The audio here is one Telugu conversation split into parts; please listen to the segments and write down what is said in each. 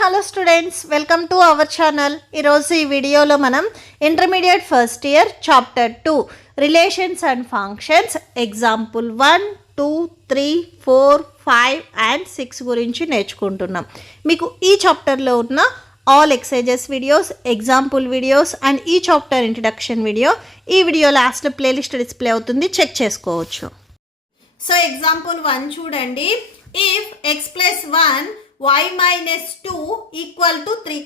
Hello students, welcome to our channel. ఈరోజు ఈ వీడియోలో మనం intermediate first year chapter 2 relations and functions example 1, 2, 3, 4, 5 and 6 గురించి నేర్చుకుంటున్నాం. మీకు ఈ చాప్టర్లో ఉన్న all exercises videos, example videos and ఈ చాప్టర్ ఇంట్రడక్షన్ వీడియో ఈ వీడియో లాస్ట్లో ప్లేలిస్ట్ డిస్ప్లే అవుతుంది, చెక్ చేసుకోవచ్చు. సో ఎగ్జాంపుల్ 1 చూడండి. If x plus 1 y minus 2 equal to 3,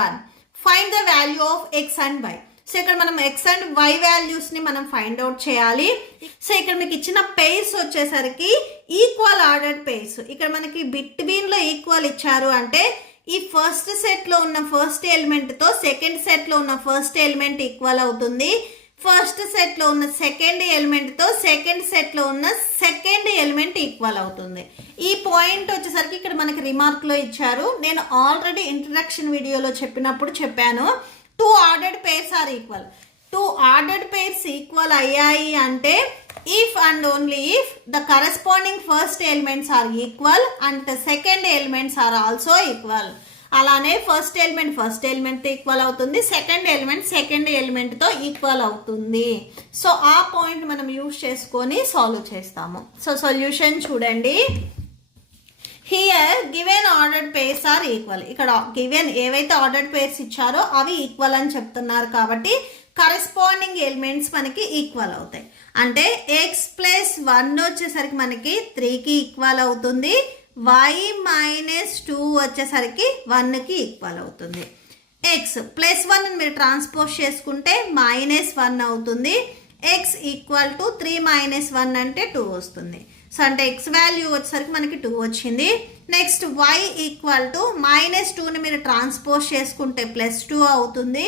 1 find the value of x and y. So ఇక్కడ మనం x అండ్ y వాల్యూస్ని మనం ఫైండ్ అవుట్ చేయాలి. సో ఇక్కడ మీకు ఇచ్చిన పేర్స్ వచ్చేసరికి ఈక్వల్ ఆర్డర్డ్ పేర్స్. ఇక్కడ మనకి బిట్వీన్లో ఈక్వల్ ఇచ్చారు అంటే ఈ ఫస్ట్ సెట్లో ఉన్న ఫస్ట్ ఎలిమెంట్తో సెకండ్ సెట్లో ఉన్న ఫస్ట్ ఎలిమెంట్ ఈక్వల్ అవుతుంది. ఫస్ట్ సెట్లో ఉన్న సెకండ్ ఎలిమెంట్తో సెకండ్ సెట్లో ఉన్న సెకండ్ ఎలిమెంట్ ఈక్వల్ అవుతుంది. ఈ పాయింట్ వచ్చేసరికి ఇక్కడ మనకి రిమార్క్లో ఇచ్చారు. నేను ఆల్రెడీ ఇంట్రడక్షన్ వీడియోలో చెప్పాను, 2 ordered pairs are equal. 2 ordered pairs equal అయ్యాయి అంటే if and only if the corresponding first elements are equal and the second elements are also equal. అలానే ఫస్ట్ ఎలిమెంట్తో ఈక్వల్ అవుతుంది, సెకండ్ ఎలిమెంట్తో ఈక్వల్ అవుతుంది. సో ఆ పాయింట్ మనం యూజ్ చేసుకొని సాల్వ్ చేస్తాము. సో సొల్యూషన్ చూడండి. Here given ordered pairs are equal. ఇక్కడ గివెన్ ఏవైతే ఆర్డర్డ్ పేర్స్ ఇచ్చారో అవి ఈక్వల్ అని చెప్తున్నారు కాబట్టి కరెస్పాండింగ్ ఎలిమెంట్స్ మనకి ఈక్వల్ అవుతాయి. అంటే x ప్లస్ 1 వచ్చేసరికి మనకి 3కి ఈక్వల్ అవుతుంది, y మైనస్ 2 వచ్చేసరికి 1కి ఈక్వల్ అవుతుంది. x ప్లస్ 1 మీరు ట్రాన్స్పోజ్ చేసుకుంటే -1 అవుతుంది. x ఈక్వల్ టు 3 - 1 అంటే 2 వస్తుంది. సో అంటే x వాల్యూ వచ్చేసరికి మనకి 2 వచ్చింది. నెక్స్ట్ y ఈక్వల్ టు -2ని మీరు ట్రాన్స్పోజ్ చేసుకుంటే +2 అవుతుంది.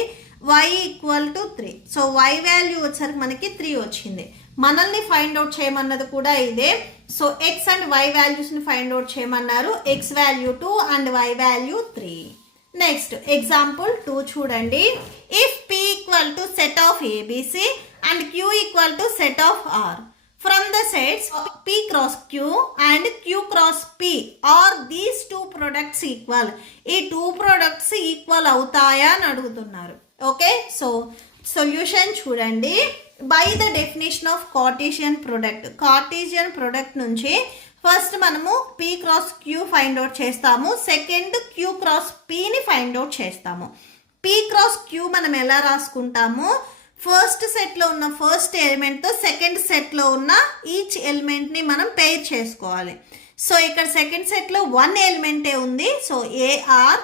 y equal to 3. So y value వచ్చేసరికి మనకి 3 వచ్చింది. మనల్ని ఫైండ్ అవుట్ చేయమన్నది కూడా ఇదే. సో x అండ్ y వాల్యూస్ని ఫైండ్ అవుట్ చేయమన్నారు. x value 2 and y value 3. Next example 2 చూడండి. If p equal to set of ABC and q equal to set of R from the sets p cross q and q cross p are these two products equal. ఈ 2 products ఈక్వల్ అవుతాయా అని అడుగుతున్నారు. ఓకే, సో సొల్యూషన్ చూడండి. By the definition of cartesian product నుంచి ఫస్ట్ మనము p cross q find out చేస్తాము, సెకండ్ q క్రాస్ pని ఫైండ్ అవుట్ చేస్తాము. p క్రాస్ q మనం ఎలా రాసుకుంటాము, ఫస్ట్ సెట్లో ఉన్న ఫస్ట్ ఎలిమెంట్తో సెకండ్ సెట్లో ఉన్న ఈచ్ ఎలిమెంట్ని మనం పెయిర్ చేసుకోవాలి. సో ఇక్కడ సెకండ్ సెట్లో 1 ఎలిమెంటే ఉంది. So A R,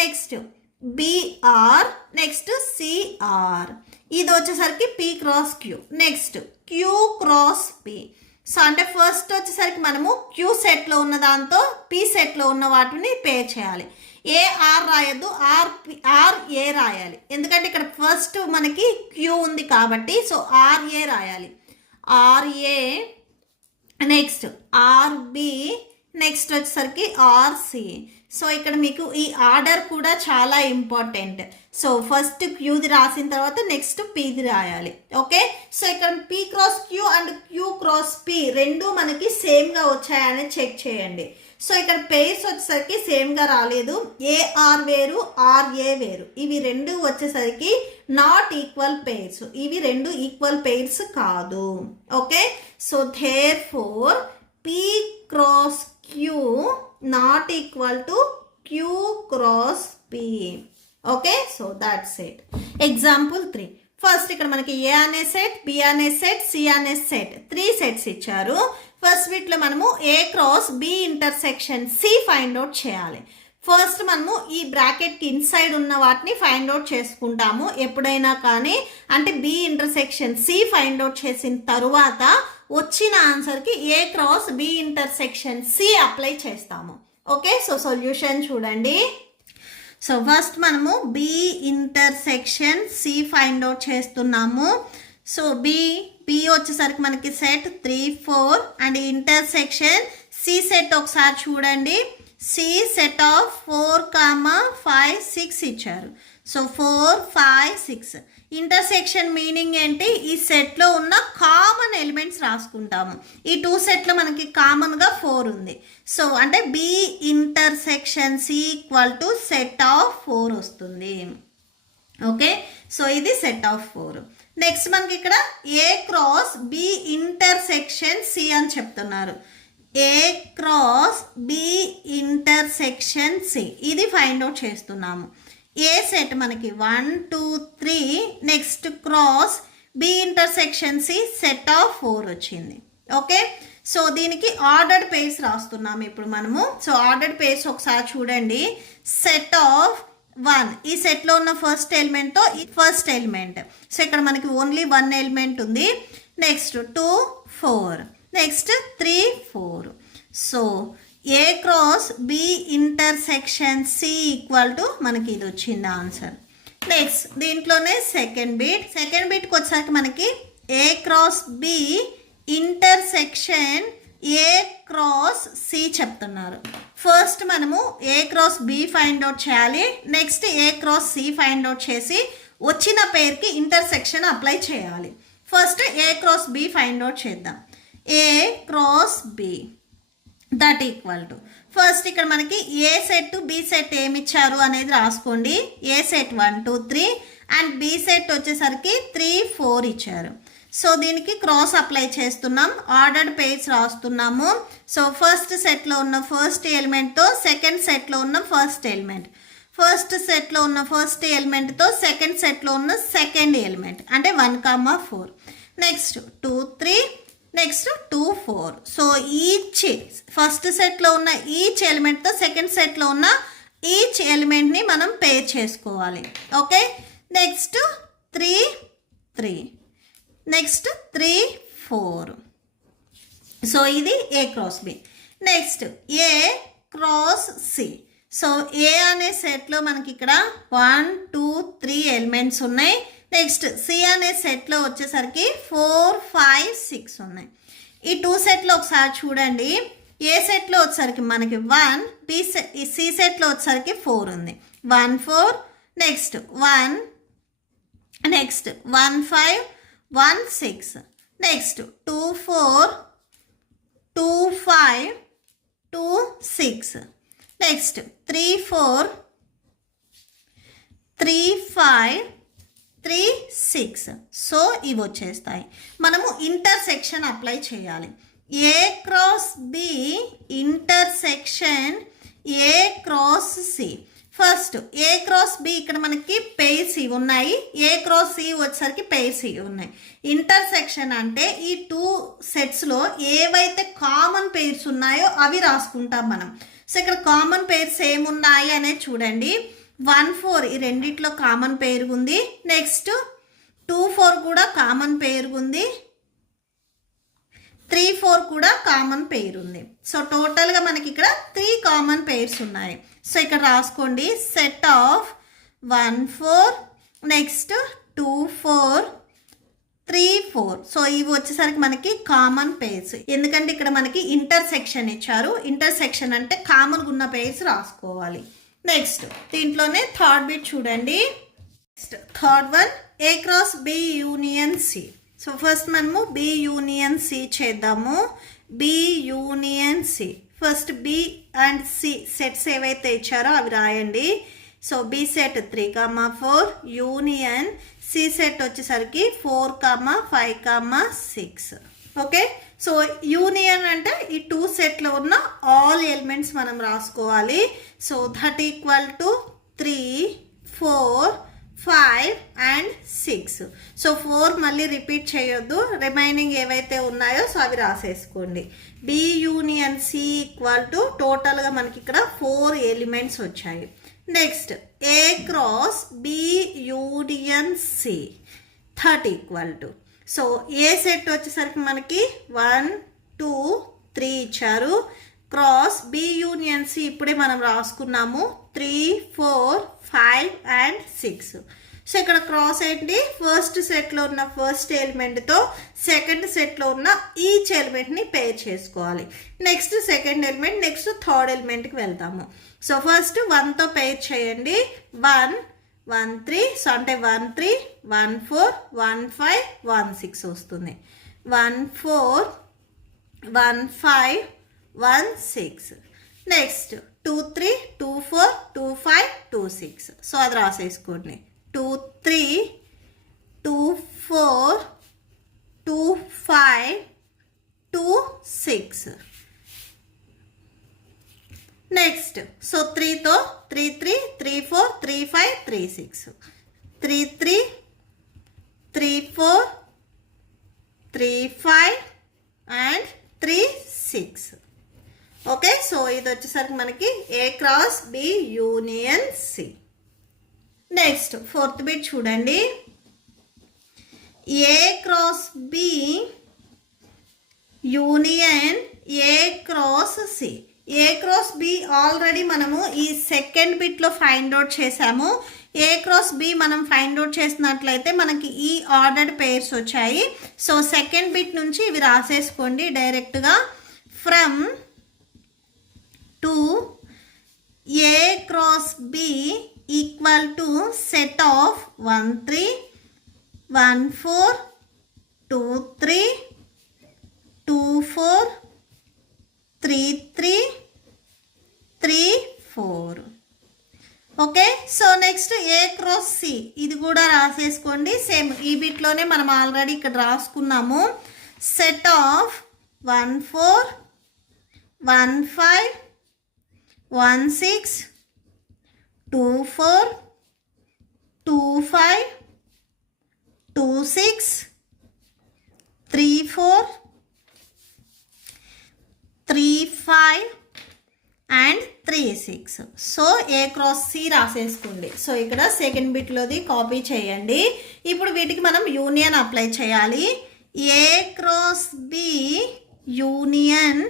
next B R, next C R. ఇది వచ్చేసరికి p cross q. Next q cross p. So అంటే ఫస్ట్ వచ్చేసరికి మనము q సెట్లో ఉన్న దాంతో p సెట్లో ఉన్న వాటిని పేర్ చేయాలి. ఏఆర్ రాయద్దు, ఆర్ఏ రాయాలి. ఎందుకంటే ఇక్కడ ఫస్ట్ మనకి q ఉంది కాబట్టి సో ఆర్ఏ రాయాలి. ఆర్ఏ, నెక్స్ట్ ఆర్బి, నెక్స్ట్ వచ్చేసరికి ఆర్సి. సో ఇక్కడ మీకు ఈ ఆర్డర్ కూడా చాలా ఇంపార్టెంట్. సో ఫస్ట్ క్యూది రాసిన తర్వాత నెక్స్ట్ పీది రాయాలి. ఓకే, సో ఇక్కడ p cross q and q cross p రెండు మనకి సేమ్గా వచ్చాయని చెక్ చేయండి. సో ఇక్కడ పేర్స్ వచ్చేసరికి సేమ్గా రాలేదు, ఏఆర్ వేరు ఆర్ఏ వేరు. ఇవి రెండు వచ్చేసరికి నాట్ ఈక్వల్ పేర్స్, ఇవి రెండు ఈక్వల్ పేర్స్ కాదు. Okay, so therefore p cross q not equal to q cross p. Okay, so that's it. Example 3. First ఇక్కడ మనకి ఏ అనే సెట్, బి అనే సెట్, సి అనే సెట్ 3 సెట్స్ ఇచ్చారు. ఫస్ట్ వీటిలో మనము A cross B intersection C find out చేయాలి. ఫస్ట్ మనము ఈ బ్రాకెట్కి ఇన్సైడ్ ఉన్న వాటిని ఫైండ్ అవుట్ చేసుకుంటాము ఎప్పుడైనా కానీ. అంటే B intersection C find out చేసిన తరువాత వచ్చిన ఆన్సర్కి A cross B intersection C apply చేస్తాము. ఓకే, సో సొల్యూషన్ చూడండి. సో ఫస్ట్ మనము B intersection C find out చేస్తున్నాము. సో బి వచ్చేసరికి మనకి set 3, 4 and intersection C set ఒకసారి చూడండి. సి సెట్ ఆఫ్ 4, 5, 6 ఇచ్చారు. సో 4 5 6 ఇంటర్సెక్షన్ మీనింగ్ ఏంటి, ఈ సెట్లో ఉన్న కామన్ ఎలిమెంట్స్ రాసుకుంటాము. ఈ 2 సెట్లో మనకి కామన్గా 4 ఉంది. సో అంటే B intersection C equal to set of 4 వస్తుంది. ఓకే, సో ఇది సెట్ ఆఫ్ 4. నెక్స్ట్ మనకి ఇక్కడ A cross B intersection C అని చెప్తున్నారు. A cross B intersection C ఇది ఫైండ్ అవుట్ చేస్తున్నాము. ఏ సెట్ మనకి 1 2 3 next cross B intersection C set of 4 వచ్చింది. ఓకే, సో దీనికి ఆర్డర్డ్ పేర్స్ రాస్తున్నాము ఇప్పుడు మనము. సో ఆర్డర్డ్ పేర్స్ ఒకసారి చూడండి. సెట్ ఆఫ్ 1 ఈ సెట్లో ఉన్న ఫస్ట్ ఎలిమెంట్తో ఫస్ట్ ఎలిమెంట్. సో ఇక్కడ మనకి ఓన్లీ 1 ఎలిమెంట్ ఉంది. Next 2 4 next 3 4. So A cross B intersection C equal to మనకి ఇది వచ్చింది ఆన్సర్. నెక్స్ట్ దీంట్లోనే సెకండ్ బిట్కి వచ్చాక మనకి A cross B intersection A cross C చెప్తున్నారు. ఫస్ట్ మనము A cross B find out చేయాలి. Next A cross C find out చేసి వచ్చిన పేరుకి ఇంటర్సెక్షన్ అప్లై చేయాలి. First A cross B find out చేద్దాం. A cross B that equal to first ఇక్కడ మనకి ఏ సెట్ బి సెట్ ఏమి ఇచ్చారు అనేది రాసుకోండి. ఏ సెట్ 1 2 3 అండ్ బి సెట్ వచ్చేసరికి 3 4 ఇచ్చారు. సో దీనికి క్రాస్ అప్లై చేస్తున్నాం. ఆర్డర్డ్ పేర్స్ రాస్తున్నాము. సో ఫస్ట్ సెట్లో ఉన్న ఫస్ట్ ఎలిమెంట్తో సెకండ్ సెట్లో ఉన్న ఫస్ట్ ఎలిమెంట్, ఫస్ట్ సెట్లో ఉన్న ఫస్ట్ ఎలిమెంట్తో సెకండ్ సెట్లో ఉన్న సెకండ్ ఎలిమెంట్ అంటే 1 4. Next 2 3 next 2 4. So each first సెట్లో ఉన్న ఈచ్ ఎలిమెంట్తో సెకండ్ సెట్లో ఉన్న ఈచ్ ఎలిమెంట్ని మనం పేర్ చేసుకోవాలి. Okay, next 3 3 next 3 4. సో ఇది ఏ cross B. Next A cross C. So ఏ అనే సెట్లో మనకి ఇక్కడ 1 2 3 ఎలిమెంట్స్ ఉన్నాయి. నెక్స్ట్ సి అనే సెట్లో వచ్చేసరికి 4 5 6 ఉన్నాయి. ఈ 2 సెట్లో ఒకసారి చూడండి. ఏ సెట్లో వచ్చేసరికి మనకి 1, బి సెట్ సి సెట్లో వచ్చేసరికి 4 ఉంది. 1 4 next 1 next 1 5 1 6 next 2 4 2 5 2 6 next 3 4 3 5 3 6. So ఇవి వచ్చేస్తాయి. మనము ఇంటర్సెక్షన్ అప్లై చేయాలి. A cross B intersection A cross C. First A cross B ఇక్కడ మనకి పెయిర్స్ ఇవి ఉన్నాయి. ఏ క్రాస్ సి వచ్చేసరికి పెయిర్స్ ఇవి ఉన్నాయి. ఇంటర్సెక్షన్ అంటే ఈ 2 సెట్స్లో ఏవైతే కామన్ పెయిర్స్ ఉన్నాయో అవి రాసుకుంటాం మనం. సో ఇక్కడ కామన్ పెయిర్స్ ఏమున్నాయి అనేది చూడండి. 1 4 ఈ రెండిట్లో కామన్ పేరు ఉంది. నెక్స్ట్ 2 4 కూడా కామన్ పేరు ఉంది. 3 4 కూడా కామన్ పేరు ఉంది. సో టోటల్గా మనకి ఇక్కడ 3 కామన్ పేర్స్ ఉన్నాయి. సో ఇక్కడ రాసుకోండి. Set of 1 4 next 2 4 3 4. సో ఇవి వచ్చేసరికి మనకి కామన్ పేర్స్. ఎందుకంటే ఇక్కడ మనకి ఇంటర్సెక్షన్ ఇచ్చారు. ఇంటర్సెక్షన్ అంటే కామన్గా ఉన్న పేర్స్ రాసుకోవాలి. నెక్స్ట్ దీంట్లోనే థర్డ్ బిట్ చూడండి. Next third one A cross B union C. So first మనము బి యూనియన్ సి చేద్దాము. B union C. First B and C sets ఏవైతే ఇచ్చారో అవి రాయండి. So B set 3 4 union C set వచ్చేసరికి 4 5 6. ఓకే, సో యూనియన్ అంటే ఈ 2 సెట్లో ఉన్న ఆల్ ఎలిమెంట్స్ మనం రాసుకోవాలి. So that equal to 3 4 5 and 6. So 4 మళ్ళీ రిపీట్ చేయొద్దు. రిమైనింగ్ ఏవైతే ఉన్నాయో సో అవి రాసేసుకోండి. B union C equal to టోటల్గా మనకి ఇక్కడ 4 ఎలిమెంట్స్ వచ్చాయి. Next A cross B union C that equal to. So A set వచ్చేసరికి మనకి 1 2 3 ఇచ్చారు. క్రాస్ బి యూనియన్ సి ఇప్పుడే మనం రాసుకున్నాము 3 4 5 అండ్ 6. సో ఇక్కడ క్రాస్ ఏంటి, ఫస్ట్ సెట్లో ఉన్న ఫస్ట్ ఎలిమెంట్తో సెకండ్ సెట్లో ఉన్న ఈచ్ ఎలిమెంట్ని పేర్ చేసుకోవాలి. Next second element, next third ఎలిమెంట్కి వెళ్తాము. సో ఫస్ట్ 1తో పేర్ చేయండి. 1 1 3, సో అంటే 1 3 1 4 1 5 1 6 వస్తుంది. 1 4 1 5 1 6. నెక్స్ట్ 2 3 2 4 2 5 2 6. సో అది రాసేసుకోండి. 2 3 2 4 2 5 2 6. నెక్స్ట్ సో 3తో 3 3 3 4 3 5 3 6. 3 3 3 4 3 5 అండ్ 3 6. ఓకే, సో ఇది వచ్చేసరికి మనకి A cross B union C. Next 4th bit చూడండి. A cross B union A cross C. A cross B already మనము ఈ సెకండ్ బిట్లో ఫైండ్ అవుట్ చేసాము. ఏ క్రాస్ బి మనం ఫైండ్ అవుట్ చేసినట్లయితే మనకి ఈ ఆర్డర్డ్ పేర్స్ వచ్చాయి. సో సెకండ్ బిట్ నుంచి ఇవి రాసేసుకోండి డైరెక్ట్గా. From two A cross B equal to set of 1 3 1 4 2 3 2 4 3 3 3 4. Okay, so next A cross C ఇది కూడా రాసేసుకోండి. సేమ్ ఈ బిట్లోనే మనం ఆల్రెడీ ఇక్కడ రాసుకున్నాము. Set of 1 4 1 5 1 6 2 4 2 5 2 6 3 4 3 5 and 3 6. So A cross C రాసేసుకోండి. సో ఇక్కడ సెకండ్ బిట్లోది కాపీ చేయండి. ఇప్పుడు వీటికి మనం యూనియన్ అప్లై చేయాలి. A cross B union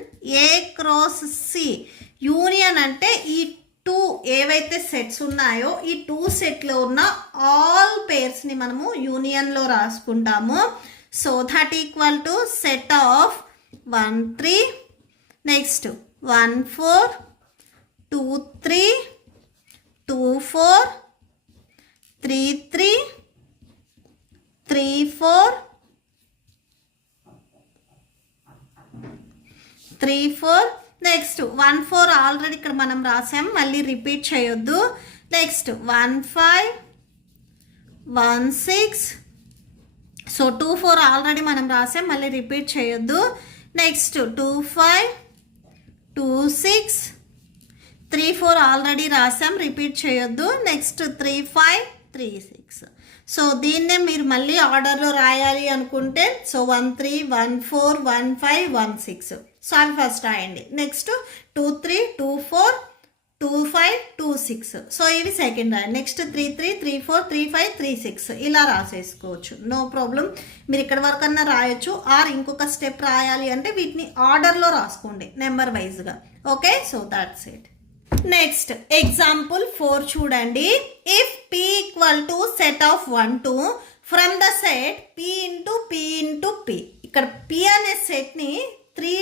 A cross C. Union అంటే ఈ 2 ఏవైతే సెట్స్ ఉన్నాయో ఈ 2 సెట్లో ఉన్న ఆల్ పేర్స్ని మనము యూనియన్లో రాసుకుంటాము. So that equal to set of 1 3 next 1 4 2 3 2 4 3 3 3 4 3 4. Next 1 4 already ఇక్కడ మనం రాసాం, మళ్ళీ రిపీట్ చేయొద్దు. నెక్స్ట్ 1 5 1 6. సో 2 4 ఆల్రెడీ మనం రాసాం, మళ్ళీ రిపీట్ చేయొద్దు. నెక్స్ట్ 2 5 2 6 3 4 ఆల్రెడీ రాసాం, రిపీట్ చేయొద్దు. నెక్స్ట్ 3 5 3 6. సో దీన్నే మీరు మళ్ళీ ఆర్డర్లో రాయాలి అనుకుంటే సో 1 3 1 4 1 5 1 6. సో అవి ఫస్ట్ రాయండి. నెక్స్ట్ 2 3 2 4 2 5 2 6. సో ఇవి సెకండ్ రాయండి. నెక్స్ట్ 3 3 3 4 3 5 3 6 ఇలా రాసేసుకోవచ్చు, నో ప్రాబ్లం. మీరు ఇక్కడ వరకు అన్నా రాయొచ్చు, ఆర్ ఇంకొక స్టెప్ రాయాలి అంటే వీటిని ఆర్డర్లో రాసుకోండి నెంబర్ వైజ్గా. Okay, so that's it. Next example 4 చూడండి. If p equal to set of 1 2 from the set p into p into p. ఇక్కడ p అనే సెట్ని 3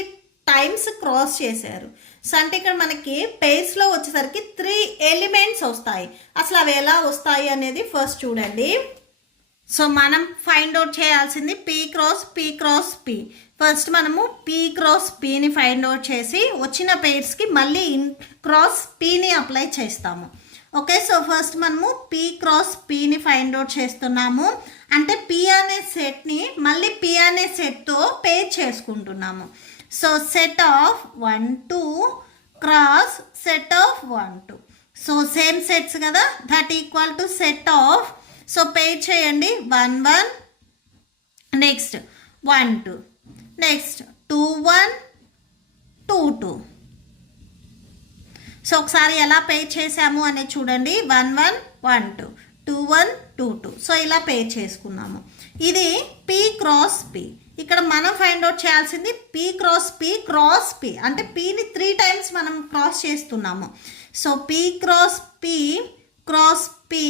టైమ్స్ క్రాస్ చేశారు. సో అంటే ఇక్కడ మనకి పేస్లో వచ్చేసరికి 3 ఎలిమెంట్స్ వస్తాయి. అసలు అవి ఎలా వస్తాయి అనేది ఫస్ట్ చూడండి. సో మనం ఫైండ్ అవుట్ చేయాల్సింది p cross p cross p. First మనము p క్రాస్ pని ఫైండ్ అవుట్ చేసి వచ్చిన పేర్స్కి మళ్ళీ క్రాస్ pని అప్లై చేస్తాము. ఓకే, సో ఫస్ట్ మనము p క్రాస్ pని ఫైండ్ అవుట్ చేస్తున్నాము. అంటే p అనే సెట్ని మళ్ళీ p అనే సెట్తో పేర్ చేసుకుంటున్నాము. So set of 1 2 cross set of 1 2. So same sets కదా, that equal to set of. So pair చేయండి 1 1 నెక్స్ట్ 1 2 నెక్స్ట్ 2 1 2 2. సో ఒకసారి ఎలా పేర్ చేసాము అనేది చూడండి. 1 1 1 2 2 1 2 2. సో ఇలా పేర్ చేసుకున్నాము. ఇది p క్రాస్ p. ఇక్కడ మనం ఫైండ్ అవుట్ చేయాల్సింది p cross p cross p. అంటే pని 3 టైమ్స్ మనం క్రాస్ చేస్తున్నాము. So p cross p cross p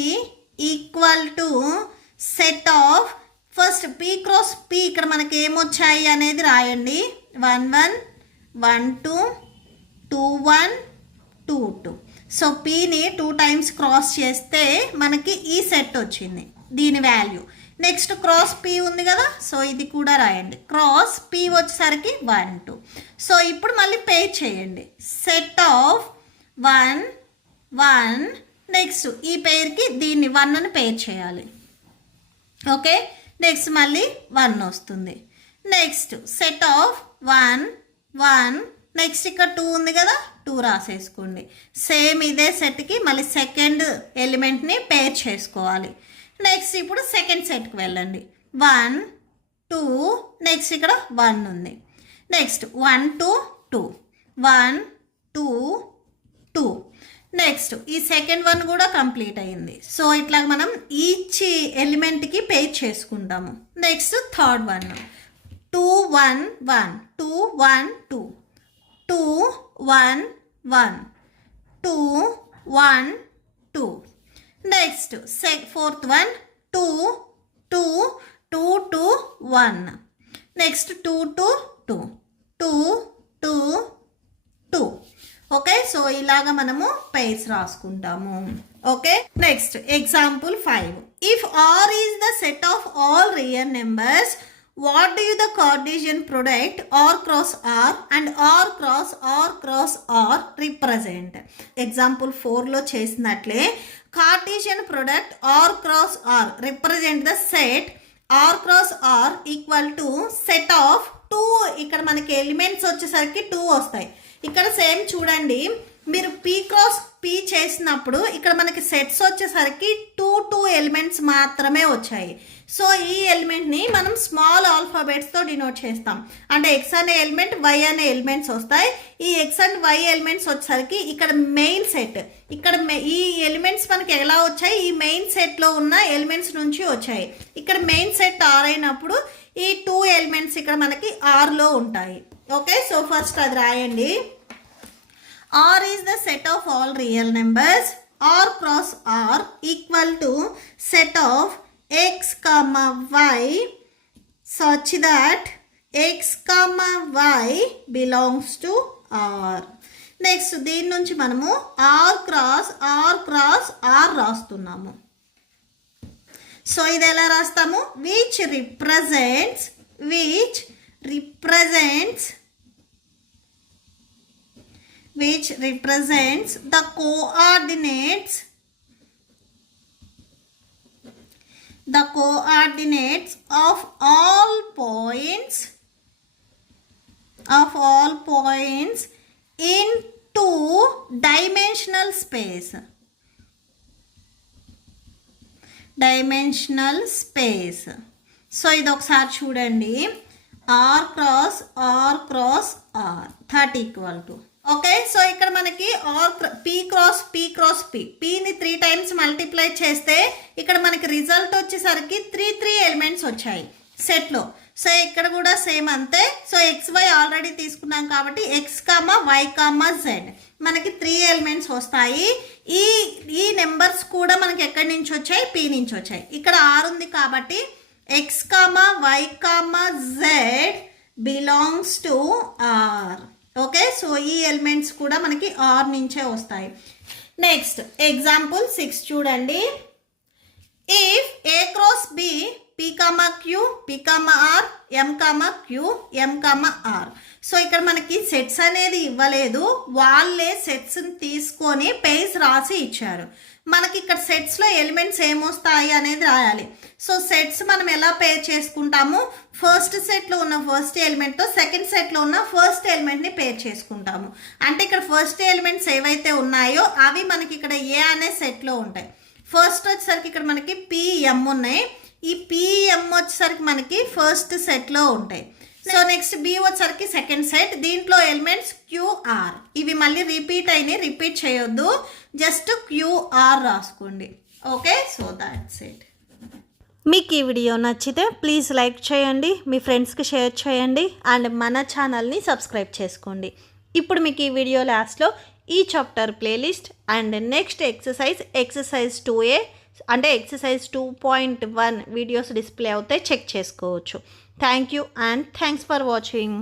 equal to set of. First p cross p ఇక్కడ మనకి ఏమొచ్చాయి అనేది రాయండి. 1 1 1 2 2 1 2 2. సో పీని 2 టైమ్స్ క్రాస్ చేస్తే మనకి ఈ సెట్ వచ్చింది దీని వాల్యూ. నెక్స్ట్ క్రాస్ పీ ఉంది కదా, సో ఇది కూడా రాయండి. క్రాస్ పీ వచ్చేసరికి 1 2. సో ఇప్పుడు మళ్ళీ పేర్ చేయండి. Set of 1 1. నెక్స్ట్ ఈ పేర్కి దీన్ని 1 అని పేర్ చేయాలి. ఓకే, నెక్స్ట్ మళ్ళీ 1 వస్తుంది. Next set of 1 1. నెక్స్ట్ ఇక్కడ 2 ఉంది కదా, 2 రాసేసుకోండి. సేమ్ ఇదే సెట్కి మళ్ళీ సెకండ్ ఎలిమెంట్ని పేర్ చేసుకోవాలి. నెక్స్ట్ ఇప్పుడు సెకండ్ సెట్కి వెళ్ళండి. 1 2. నెక్స్ట్ ఇక్కడ 1 ఉంది. నెక్స్ట్ 1 2 2 1 2 2. నెక్స్ట్ ఈ సెకండ్ 1 కూడా కంప్లీట్ అయింది. సో ఇట్లా మనం ఈచ్ ఎలిమెంట్కి పేర్ చేసుకుంటాము. Next third 1 2 1 1 2 1 2 2 1 1 2 1 2. Next fourth 1 2 2 2 2 1. Next 2 2 2 2 2 2. Okay, so ఇలాగా మనము పేర్స్ రాసుకుంటాము. Okay, next example 5. If R is the set of all real numbers, what do you the Cartesian product r cross r and r cross r represent? Example 4 లో చేసినట్లే Cartesian product r cross r represent the set r cross r equal to set of 2. ఇక్కడ మనకి ఎలిమెంట్స్ వచ్చేసరికి 2 వస్తాయి. ఇక్కడ సేమ్ చూడండి, మీరు పీ క్రాస్ పీ చేసినప్పుడు ఇక్కడ మనకి సెట్స్ వచ్చేసరికి 2 ఎలిమెంట్స్ మాత్రమే వచ్చాయి. సో ఈ ఎలిమెంట్ని మనం స్మాల్ ఆల్ఫాబెట్స్తో డినోట్ చేస్తాం. అంటే ఎక్స్ అనే ఎలిమెంట్, వై అనే ఎలిమెంట్స్ వస్తాయి. ఈ ఎక్స్ అండ్ వై ఎలిమెంట్స్ వచ్చేసరికి ఇక్కడ మెయిన్ సెట్, ఇక్కడ ఈ ఎలిమెంట్స్ మనకి ఎలా వచ్చాయి, ఈ మెయిన్ సెట్లో ఉన్న ఎలిమెంట్స్ నుంచి వచ్చాయి. ఇక్కడ మెయిన్ సెట్ ఆర్ అయినప్పుడు ఈ 2 ఎలిమెంట్స్ ఇక్కడ మనకి ఆర్లో ఉంటాయి. ఓకే, సో ఫస్ట్ అది రాయండి. R is the set of all real numbers. R cross R equal to set of x comma y such that x comma y belongs to R. Next దీని నుంచి మనము R cross R రాస్తున్నాము. సో ఇది ఎలా రాస్తాము? which represents the coordinates of all points in 2-dimensional space. So ఇది ఒకసారి చూడండి. r cross r that equal to. Okay, so ఇక్కడ మనకి పీ క్రాస్ పీని 3 టైమ్స్ మల్టిప్లై చేస్తే ఇక్కడ మనకి రిజల్ట్ వచ్చేసరికి 3 ఎలిమెంట్స్ వచ్చాయి సెట్లో. సో ఇక్కడ కూడా సేమ్ అంతే. సో ఎక్స్ వై ఆల్రెడీ తీసుకున్నాం కాబట్టి X comma Y comma Z మనకి 3 ఎలిమెంట్స్ వస్తాయి. ఈ నెంబర్స్ కూడా మనకి ఎక్కడి నుంచి వచ్చాయి? పీ నుంచి వచ్చాయి. ఇక్కడ ఆర్ ఉంది కాబట్టి X comma Y comma Z belongs to R. Okay, so ఈ ఎలిమెంట్స్ కూడా మనకి ఆర్ నుంచే వస్తాయి. నెక్స్ట్ ఎగ్జాంపుల్ 6 చూడండి. If A cross B P comma Q P comma R M comma Q M comma R. So ఇక్కడ మనకి సెట్స్ అనేది ఇవ్వలేదు, వాళ్ళే సెట్స్ని తీసుకొని పేర్స్ రాసి ఇచ్చారు. మనకి ఇక్కడ సెట్స్లో ఎలిమెంట్స్ ఏమొస్తాయి అనేది రాయాలి. సో సెట్స్ మనం ఎలా పేర్ చేసుకుంటాము? ఫస్ట్ సెట్లో ఉన్న ఫస్ట్ ఎలిమెంట్తో సెకండ్ సెట్లో ఉన్న ఫస్ట్ ఎలిమెంట్ని పేర్ చేసుకుంటాము. అంటే ఇక్కడ ఫస్ట్ ఎలిమెంట్స్ ఏవైతే ఉన్నాయో అవి మనకి ఇక్కడ ఏ అనే సెట్లో ఉంటాయి. ఫస్ట్ వచ్చేసరికి ఇక్కడ మనకి పిఎం ఉన్నాయి. ఈ పిఎం వచ్చేసరికి మనకి ఫస్ట్ సెట్లో ఉంటాయి. సో నెక్స్ట్ బి వచ్చేసరికి సెకండ్ సెట్, దీంట్లో ఎలిమెంట్స్ క్యూఆర్. ఇవి మళ్ళీ రిపీట్ చేయొద్దు, జస్ట్ క్యూఆర్ రాసుకోండి. Okay, so that's it. మీకు ఈ వీడియో నచ్చితే ప్లీజ్ లైక్ చేయండి, మీ ఫ్రెండ్స్కి షేర్ చేయండి అండ్ మన ఛానల్ని సబ్స్క్రైబ్ చేసుకోండి. ఇప్పుడు మీకు ఈ వీడియో లాస్ట్లో ఈ chapter playlist and next exercise 2A అంటే ఎక్సర్సైజ్ 2.1 వీడియోస్ డిస్ప్లే అవుతాయి, చెక్ చేసుకోవచ్చు. Thank you and thanks for watching.